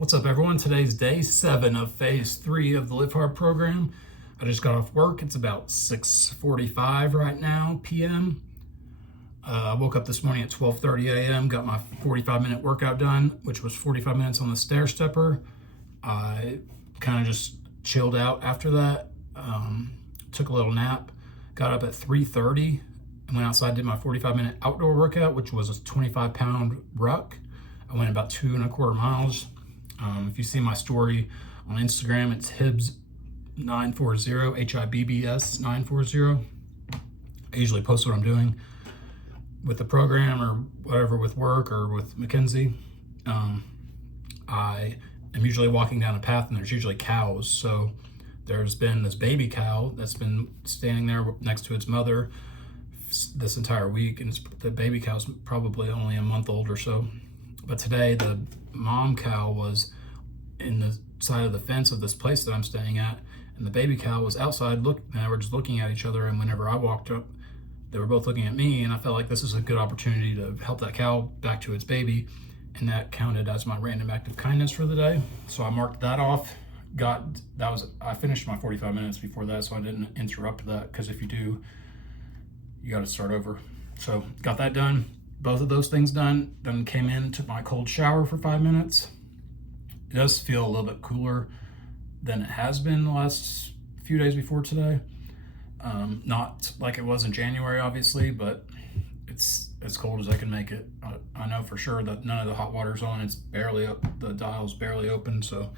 What's up, everyone? Today's day 7 of phase 3 of the Live Hard program. I just got off work. It's about 6:45 right now, p.m. I woke up this morning at 12:30 a.m., got my 45-minute workout done, which was 45 minutes on the stair stepper. I kind of just chilled out after that, took a little nap, got up at 3:30 and went outside, did my 45-minute outdoor workout, which was a 25-pound ruck. I went about 2.25 miles. If you see my story on Instagram, it's Hibbs940, Hibbs 940. I usually post what I'm doing with the program or whatever, with work or with Mackenzie. I am usually walking down a path and there's usually cows. So there's been this baby cow that's been standing there next to its mother this entire week, and the baby cow's probably only a month old or so. But today the mom cow was in the side of the fence of this place that I'm staying at, and the baby cow was outside and they were just looking at each other. And whenever I walked up, they were both looking at me, and I felt like this is a good opportunity to help that cow back to its baby, and that counted as my random act of kindness for the day. So I marked that off. I finished my 45 minutes before that, so I didn't interrupt that, because if you do, you got to start over. So got that done, both of those things done, then came in, took my cold shower for 5 minutes. It does feel a little bit cooler than it has been the last few days before today. Not like it was in January, obviously, but it's as cold as I can make it. I know for sure that none of the hot water's on. It's barely up, the dial's barely open, so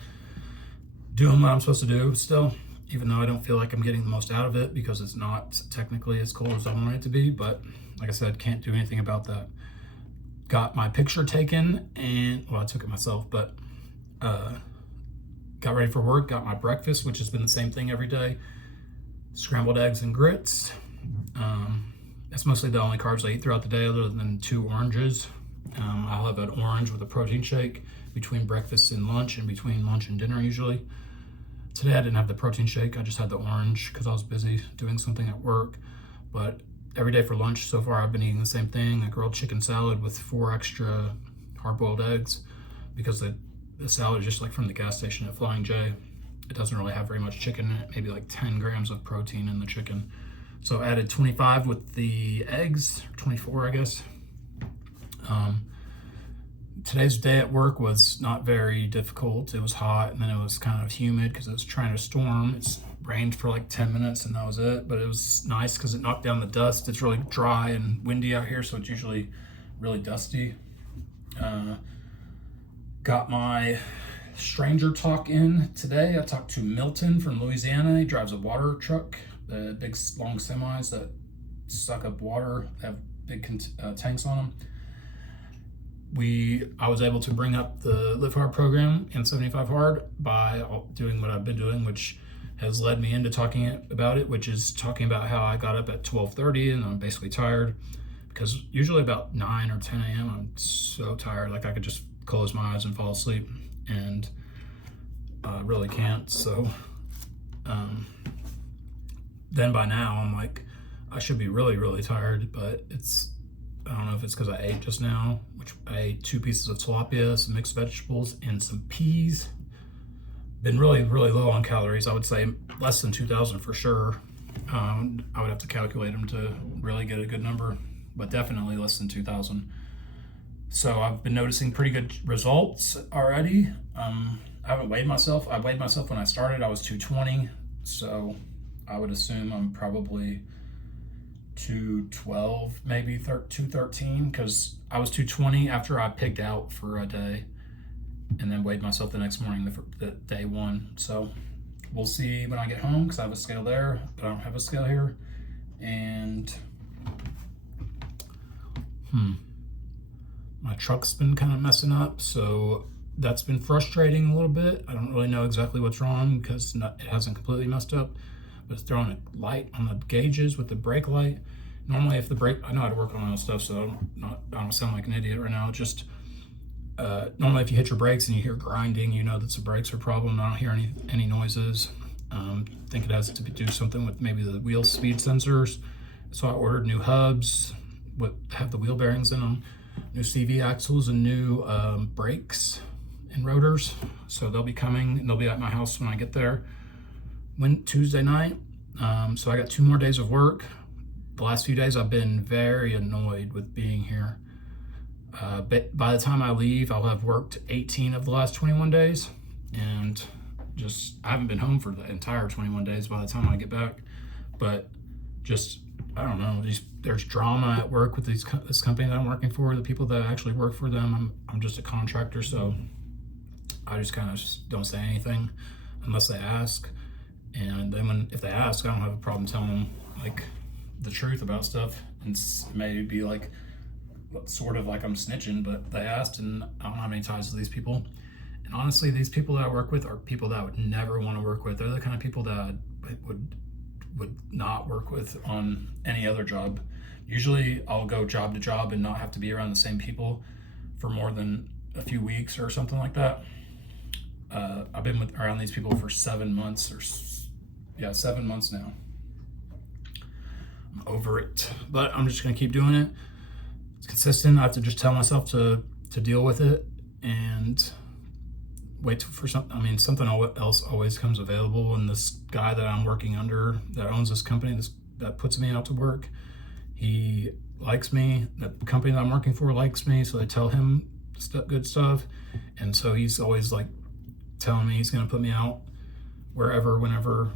doing what I'm supposed to do still, even though I don't feel like I'm getting the most out of it, because it's not technically as cold as I want it to be. But like I said, can't do anything about that. Got my picture taken, and well, I took it myself, but got ready for work, got my breakfast, which has been the same thing every day: scrambled eggs and grits. That's mostly the only carbs I eat throughout the day, other than 2 oranges. I'll have an orange with a protein shake between breakfast and lunch, and between lunch and dinner usually. Today I didn't have the protein shake, I just had the orange because I was busy doing something at work. But every day for lunch so far, I've been eating the same thing: a grilled chicken salad with 4 extra hard-boiled eggs, because the salad is just like from the gas station at Flying J. It doesn't really have very much chicken in it, maybe like 10 grams of protein in the chicken. So I added 25 with the eggs, or 24, I guess. Today's day at work was not very difficult. It was hot, and then it was kind of humid because it was trying to storm. It's rained for like 10 minutes and that was it, but it was nice because it knocked down the dust. It's really dry and windy out here, so it's usually really dusty. Got my stranger talk in today. I talked to Milton from Louisiana. He drives a water truck, the big long semis that suck up water, have big tanks on them. I was able to bring up the Live Hard program and 75 Hard by doing what I've been doing, which has led me into talking about it, which is talking about how I got up at 12:30 and I'm basically tired, because usually about 9 or 10 a.m. I'm so tired, like I could just close my eyes and fall asleep, and I really can't. So then by now I'm like, I should be really, really tired, but I don't know if it's because I ate just now, which I ate 2 pieces of tilapia, some mixed vegetables, and some peas. Been really, really low on calories. I would say less than 2,000 for sure. I would have to calculate them to really get a good number, but definitely less than 2,000. So I've been noticing pretty good results already. I haven't weighed myself. I weighed myself when I started. I was 220, so I would assume I'm probably 212, maybe 213, because I was 220 after I pigged out for a day, and then weighed myself the next morning, the day 1. So we'll see when I get home, because I have a scale there, but I don't have a scale here. And my truck's been kind of messing up, so that's been frustrating a little bit. I don't really know exactly what's wrong, because it hasn't completely messed up, but it's throwing a light on the gauges with the brake light. Normally if the brake, I know how to work on all this stuff, so I don't sound like an idiot right now. Just normally if you hit your brakes and you hear grinding, you know that's the brakes are a problem. I don't hear any noises. I think it has to do something with maybe the wheel speed sensors. So I ordered new hubs have the wheel bearings in them, new CV axles, and new brakes in Rotors. So they'll be coming and they'll be at my house when I get there. Tuesday night. So I got 2 more days of work. The last few days I've been very annoyed with being here. But by the time I leave, I'll have worked 18 of the last 21 days, and I haven't been home for the entire 21 days by the time I get back. But I don't know, there's drama at work with this company that I'm working for. The people that actually work for them, I'm just a contractor, so I just kind of don't say anything unless they ask. And then if they ask, I don't have a problem telling them like the truth about stuff. And maybe like sort of like I'm snitching, but they asked, and I don't have any ties to these people. And honestly, these people that I work with are people that I would never want to work with. They're the kind of people that I would not work with on any other job. Usually I'll go job to job and not have to be around the same people for more than a few weeks or something like that. I've been around these people for 7 months 7 months now. I'm over it, but I'm just gonna keep doing it. It's consistent. I have to just tell myself to deal with it and wait for something. I mean, something else always comes available. And this guy that I'm working under, that owns this company, that puts me out to work, he likes me. The company that I'm working for likes me, so I tell him good stuff. And so he's always like telling me he's gonna put me out whenever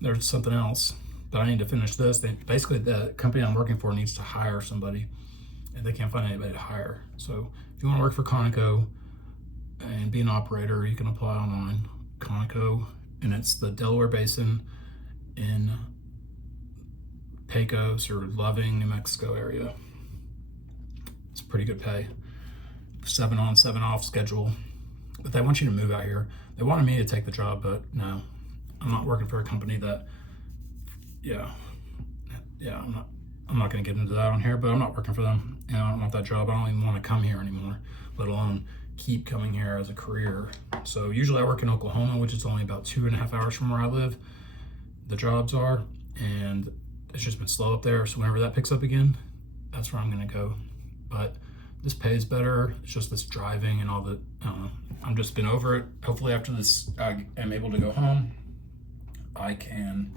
there's something else. But I need to finish this. Basically, the company I'm working for needs to hire somebody, and they can't find anybody to hire. So if you want to work for Conoco and be an operator, you can apply online. Conoco, and it's the Delaware Basin in Pecos or Loving, New Mexico area. It's pretty good pay. 7 on, 7 off schedule. But they want you to move out here. They wanted me to take the job, but no, I'm not working for a company that, I'm not going to get into that on here, but I'm not working for them. And I don't want that job. I don't even want to come here anymore, let alone keep coming here as a career. So usually I work in Oklahoma, which is only about 2.5 hours from where I live. The jobs are, and it's just been slow up there. So whenever that picks up again, that's where I'm going to go. But this pays better. It's just this driving and all the, I don't know. I'm just been over it. Hopefully after this, I am able to go home. I can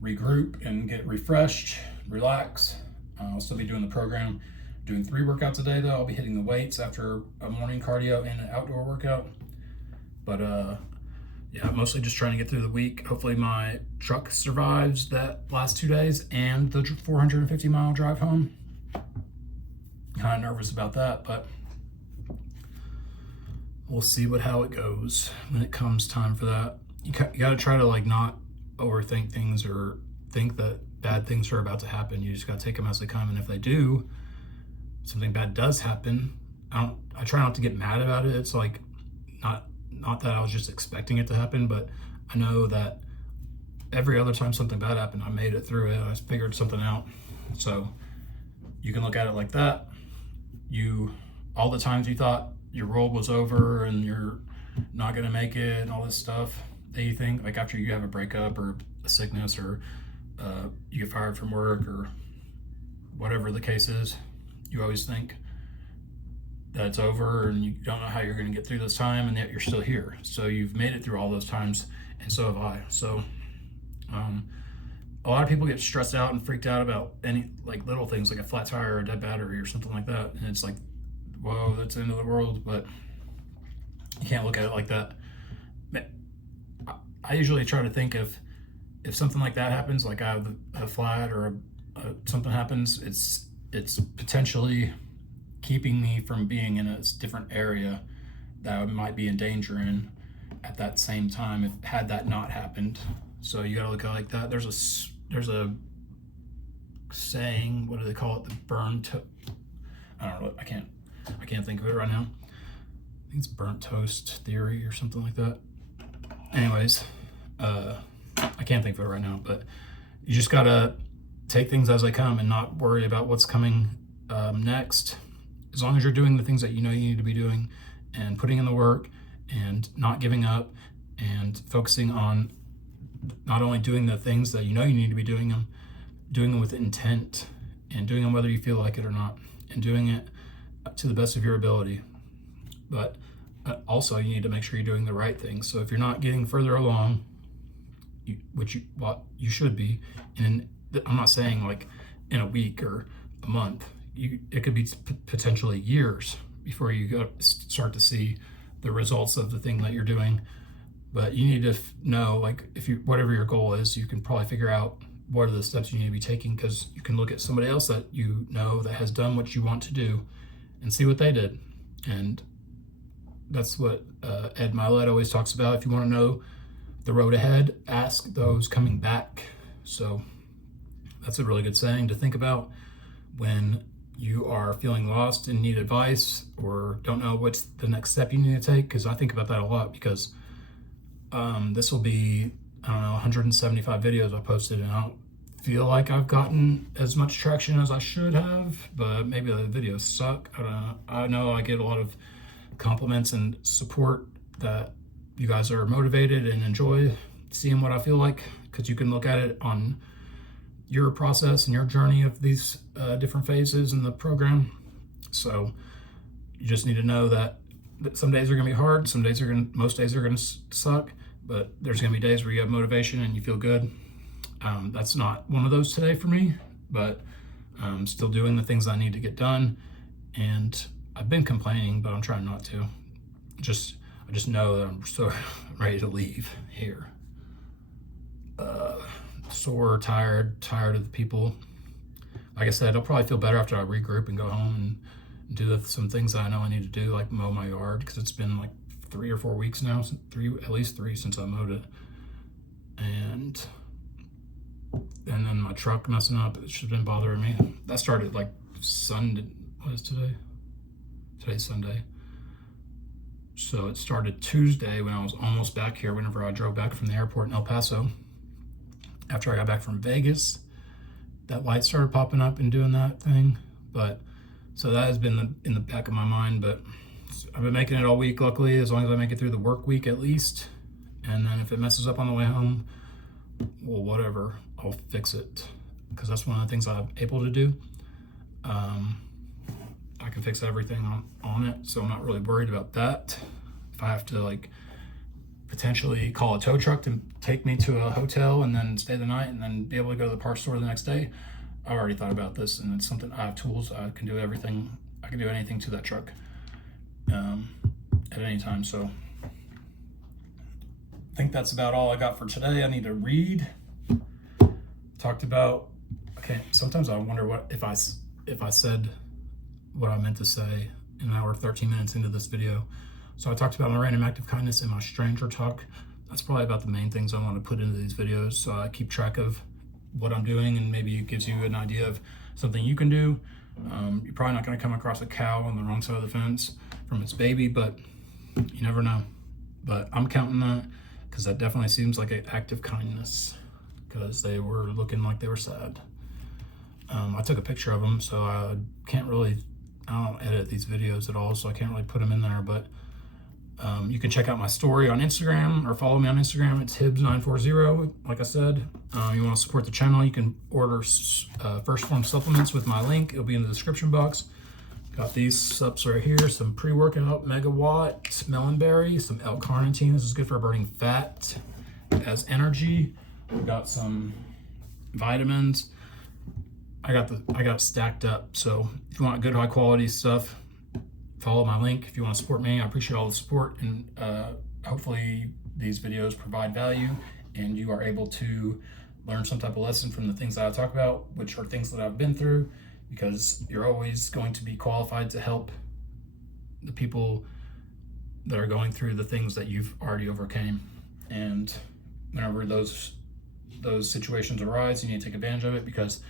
regroup and get refreshed, relax. I'll still be doing the program, doing 3 workouts a day though. I'll be hitting the weights after a morning cardio and an outdoor workout. But mostly just trying to get through the week. Hopefully my truck survives that last 2 days and the 450-mile drive home. Kind of nervous about that, but we'll see how it goes when it comes time for that. You got to try to like not overthink things or think that bad things are about to happen. You just got to take them as they come, and if they do, something bad does happen, I try not to get mad about it. It's like not that I was just expecting it to happen, but I know that every other time something bad happened, I made it through it. I figured something out. So you can look at it like that. All the times you thought your world was over and you're not gonna make it and all this stuff that you think, like after you have a breakup or a sickness or you get fired from work or whatever the case is, you always think that it's over and you don't know how you're going to get through this time, and yet you're still here. So you've made it through all those times, and so have I. So a lot of people get stressed out and freaked out about any like little things like a flat tire or a dead battery or something like that, and it's like, whoa, that's the end of the world. But you can't look at it like that. I usually try to think if something like that happens, like I have a flat or something happens, it's potentially keeping me from being in a different area that I might be in danger in at that same time had that not happened. So you gotta look at it like that. There's a saying, what do they call it? I don't know. I can't think of it right now. I think it's burnt toast theory or something like that. Anyways, I can't think of it right now, but you just gotta take things as they come and not worry about what's coming next. As long as you're doing the things that you know you need to be doing and putting in the work and not giving up and focusing on not only doing the things that you know you need to be doing them with intent and doing them whether you feel like it or not, and doing it to the best of your ability. But also you need to make sure you're doing the right things. So if you're not getting further along, which you should be, and I'm not saying like in a week or a month, it could be potentially years before you start to see the results of the thing that you're doing. But you need to know, like, if you, whatever your goal is, you can probably figure out what are the steps you need to be taking, because you can look at somebody else that you know that has done what you want to do and see what they did. And that's what Ed Mylett always talks about. If you want to know the road ahead, ask those coming back. So that's a really good saying to think about when you are feeling lost and need advice or don't know what's the next step you need to take. Because I think about that a lot, because this will be, I don't know, 175 videos I posted, and I don't feel like I've gotten as much traction as I should have, but maybe the videos suck. I don't know. I know I get a lot of compliments and support that you guys are motivated and enjoy seeing what I feel like, because you can look at it on your process and your journey of these different phases in the program. So you just need to know that some days are going to be hard, most days are going to suck, but there's going to be days where you have motivation and you feel good. That's not one of those today for me, but I'm still doing the things I need to get done. And I've been complaining, but I'm trying not to. I just know that I'm so ready to leave here. Sore, tired of the people. Like I said, I'll probably feel better after I regroup and go home and do some things that I know I need to do, like mow my yard, because it's been like 3 or 4 weeks now, at least three since I mowed it. And then my truck messing up, it should have been bothering me. That started like Sunday. What is today? Today's Sunday. So it started Tuesday when I was almost back here, whenever I drove back from the airport in El Paso. After I got back from Vegas, that light started popping up and doing that thing. But so that has been in the back of my mind, but I've been making it all week, luckily, as long as I make it through the work week at least. And then if it messes up on the way home, well, whatever, I'll fix it, because that's one of the things I'm able to do. I can fix everything on it, so I'm not really worried about that. If I have to like potentially call a tow truck to take me to a hotel and then stay the night and then be able to go to the parts store the next day, I already thought about this, and it's something. I have tools. I can do everything. I can do anything to that truck at any time. So I think that's about all I got for today. I need to read. Talked about. Okay. Sometimes I wonder what if I said what I meant to say an hour 13 minutes into this video. So I talked about my random act of kindness and my stranger talk. That's probably about the main things I want to put into these videos, so I keep track of what I'm doing, and maybe it gives you an idea of something you can do. You're probably not going to come across a cow on the wrong side of the fence from its baby, but you never know. But I'm counting that, because that definitely seems like an act of kindness, because they were looking like they were sad. I took a picture of them, so I don't edit these videos at all, so I can't really put them in there, but you can check out my story on Instagram, or follow me on Instagram. It's Hibbs940. Like I said, you want to support the channel, you can order First Form supplements with my link. It'll be in the description box. Got these subs right here, some pre-workout Megawatt melon berry, some L-carnitine. This is good for burning fat as energy. We've got some vitamins. I got stacked up. So if you want good high quality stuff, follow my link. If you want to support me, I appreciate all the support, and hopefully these videos provide value and you are able to learn some type of lesson from the things that I talk about, which are things that I've been through, because you're always going to be qualified to help the people that are going through the things that you've already overcame. And whenever those situations arise, you need to take advantage of it, because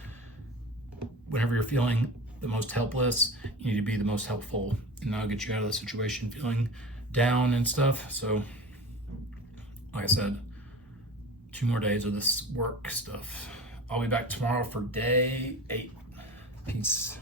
whenever you're feeling the most helpless, you need to be the most helpful, and that'll get you out of the situation feeling down and stuff. So like I said, 2 more days of this work stuff. I'll be back tomorrow for day 8. Peace.